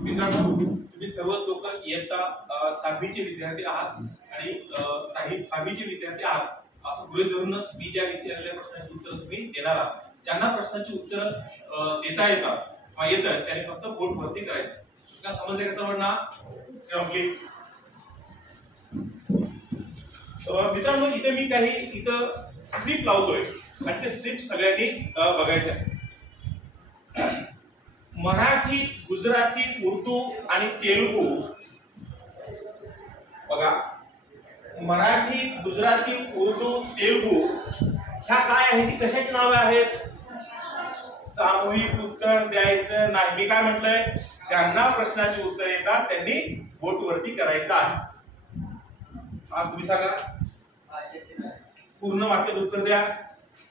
मित्रांनो, तुम्ही सर्वच लोक इयत्ता 6वीचे विद्यार्थी आहात आणि 6वीचे विद्यार्थी आहात असं गृहीत धरूनच मी ज्या विचारलेल्या प्रश्नांची उत्तर तुम्ही देणार आहात. ज्यांना प्रश्नांची उत्तर देता येतात किंवा येतं त्याने फक्त बोट वरती करायचं. सूचना समजले का सर्वांना? प्लीज. मित्रांनो, इथे मी काही स्ट्रिप लावतोय आणि ते स्ट्रिप सगळ्यांनी बघायचं आहे. मराठी, गुजराती, उर्दू आणि तेलुगू. बघा, मराठी, गुजराती, उर्दू, तेलुगू ह्या काय आहेत? कशाची नावे आहेत? सामूहिक उत्तर द्यायचं नाही. मी काय म्हटलंय? ज्यांना प्रश्नाची उत्तर येतात त्यांनी बोट वरती करायचं आहे. तुम्ही सांगा, पूर्ण वाक्यात उत्तर द्या.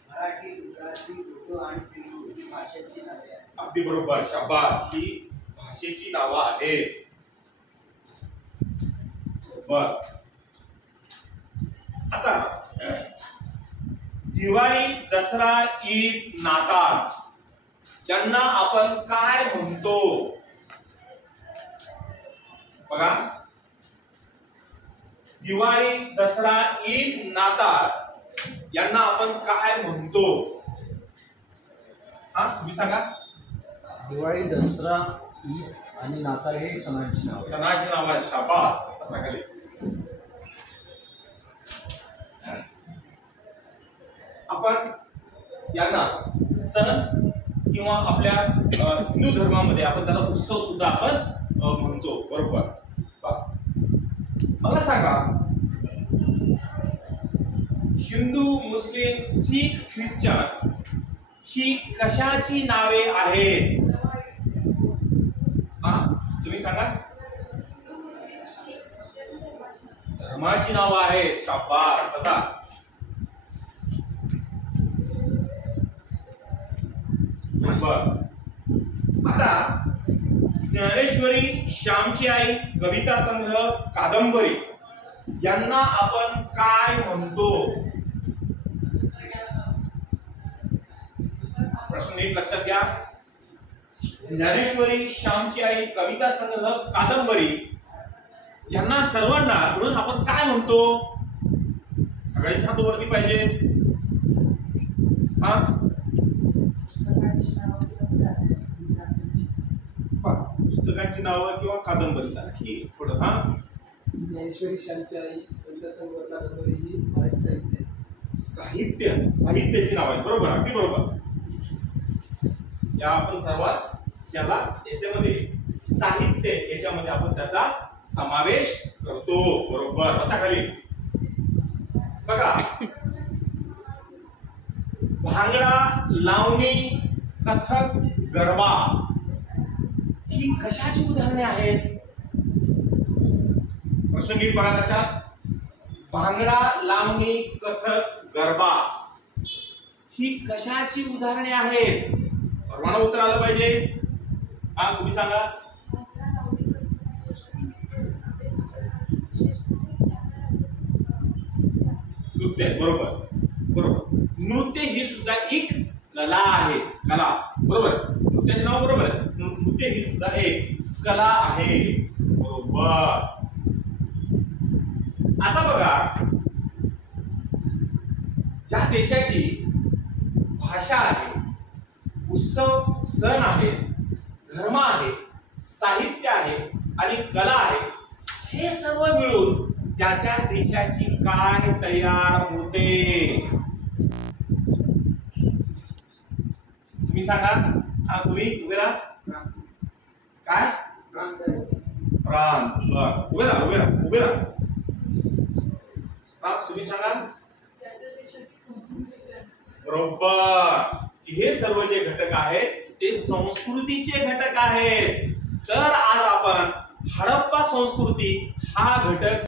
मराठी, गुजराती, उर्दू आणि तेलुगू ही भाषेची नावे आहेत. अगदी बरोबर, शाबास. ही भाषेची नावं आहेत. बर, आता दिवाळी, दसरा, ईद, नाताळ यांना आपण काय म्हणतो? बघा, दिवाळी, दसरा, ईद, नाताळ यांना आपण काय म्हणतो? तुम्ही सांगा. दिवाळी, दसरा, ईद आणि नाताळ हे सणांची नाव. सणाची नाव आहे. शाबास. असा खाली आपण यांना सण किंवा आपल्या हिंदू धर्मामध्ये आपण त्याला उत्सव सुद्धा आपण म्हणतो. बरोबर. मला सांगा, हिंदू, मुस्लिम, शीख, ख्रिश्चन ही कशाची नावे आहेत? तुम्ही सांगा. धर्माची नावं आहेत. शाबास. कसा? आता ज्ञानेश्वरी, श्यामची आई, कविता संग्रह, कादंबरी यांना आपण काय म्हणतो? प्रश्न नीट लक्षात घ्या. ज्ञानेश्वरी, श्यामची आई, कविता संग्रह, कादंबरी यांना सर्वांना म्हणून आपण काय म्हणतो? सगळ्यांच्या हात वरती पाहिजे. पुस्तकांची नावं किंवा कादंबरीला की थोडं. ज्ञानेश्वरी, श्यामची आई, कविता संग्रह, कादंबरी ही मराठी साहित्य साहित्याची नाव आहेत. बरोबर, अगदी बरोबर. या आपण सर्वात याला याच्यामध्ये साहित्य याच्यामध्ये आपण त्याचा समावेश करतो. बरोबर. असा खाली बघा, भांगडा, लावणी, कथक, गरबा ही कशाची उदाहरणे आहेत? प्रश्न नीट बघा लक्षात. भांगडा, लावणी, कथक, गरबा ही कशाची उदाहरणे आहेत? सर्वांना उत्तर आलं पाहिजे. तुम्ही सांगा. नृत्य. बरोबर बरोबर. नृत्य ही सुद्धा एक कला आहे. कला. बरोबर. नृत्याचे नाव बरोबर. नृत्य ही सुद्धा एक कला आहे. बरोबर. आता बघा, ज्या देशाची भाषा आहे, उत्सव, सण आहे, धर्म आहे, साहित्य आहे आणि कला आहे, हे सर्व मिळून त्या त्या देशाची काय तयार होते? तुम्ही सांगा. तुम्ही उभे राहा. काय? प्रांत. उभे राहा, उभे राहा, उभे राहा. तुम्ही सांगा. बरोबर. हे सर्व जे घटक आहेत ते संस्कृतीचे घटक आहेत. तर आज आपण हडप्पा संस्कृती हा घटक